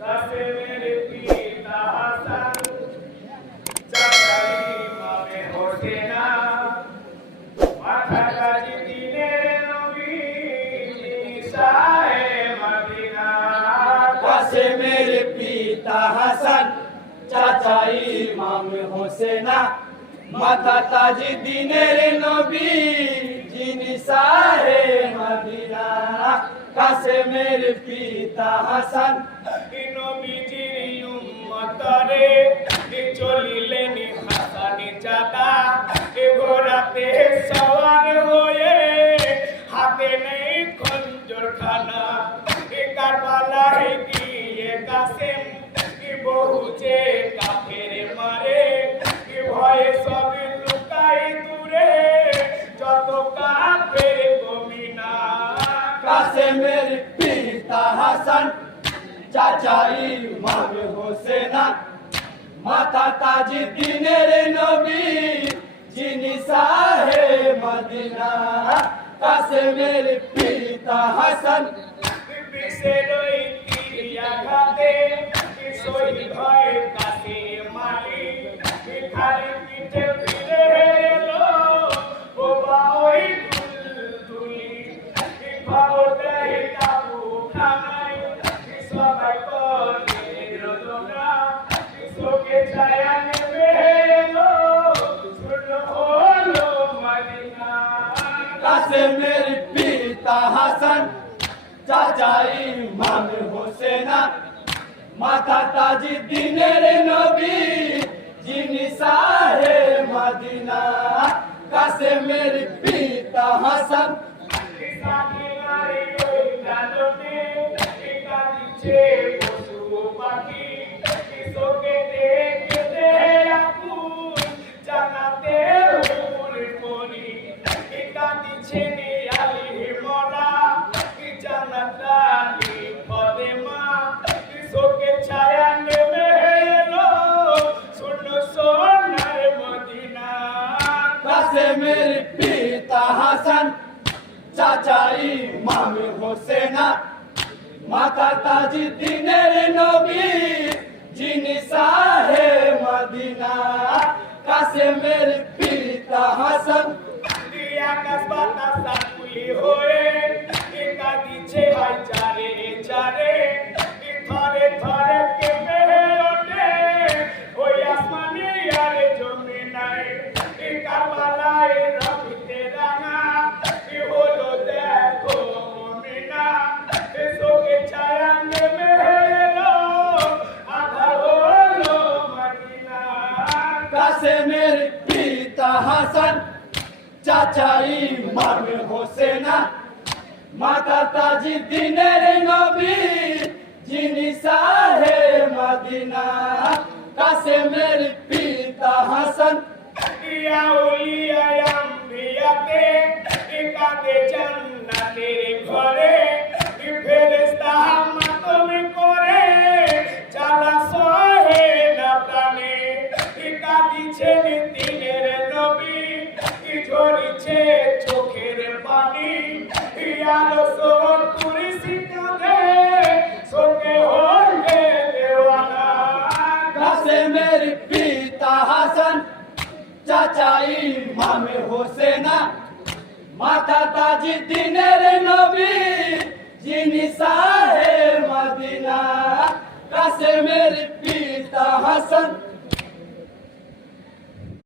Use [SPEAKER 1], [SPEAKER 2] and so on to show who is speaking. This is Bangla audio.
[SPEAKER 1] কাসেমের পিতা হাসান চাচাই ইমামে হোসেনা মাথা কাজি দিনের নবী সাহে মদিনা
[SPEAKER 2] কাসেমের পিতা হাসান চাচা ইমাম হোসেনা মাতা তাজ দিনের নবী যিনি সাহে মদিনা কাসেমের পিতা হাসান
[SPEAKER 1] নবীজির হয়ে হাতে নেই খঞ্জর খানা এ কারবালায় গিয়ে মারে। কি ভয়ে সব লুকাই দূরে, যত কাফের কমিনা।
[SPEAKER 2] কাসেমের পিতা হাসান চাচা ইমাম হোসেনা। মাতা তাজ দিনের নবী যিনি সাহে মদিনা কাসেমের পিতা হাসান।
[SPEAKER 1] ওই
[SPEAKER 2] কাসেমের পিতা হাসান। চাচা ইমাম হোসেনা। মাতা তাজ দিনের নবী, যিনি সাহে মদিনা। কাসেমের পিতা হাসান।
[SPEAKER 1] ছায়া নেমে এলো শূন্য সোনার মদিনা
[SPEAKER 2] কাসেমের পিতা হাসান চাচা ইমাম হোসেনা মাতা তাজ দিনের নবী যিনি সাহে কাসেমের পিতা হাসান চাচা ইমাম হোসেনা। মাতা তাজ দিনের নবী, যিনি সাহে মদিনা। কাসেমের পিতা হাসান।
[SPEAKER 1] ইয়া উলিয়া আম্বিয়াতে একাতে জান্নাতের ঘরে। দিনের নবী কি ঝরিছে চোখের পানি। ইয়া রসুল পুরিসি কাঁধে সঙ্গে হলে দেওয়ানা।
[SPEAKER 2] কাসেমের পিতা হাসান, চাচা ইমাম হোসেনা। মাতা তাজ দিনের নবী, যিনি সাহে মদিনা। কাসেমের পিতা হাসান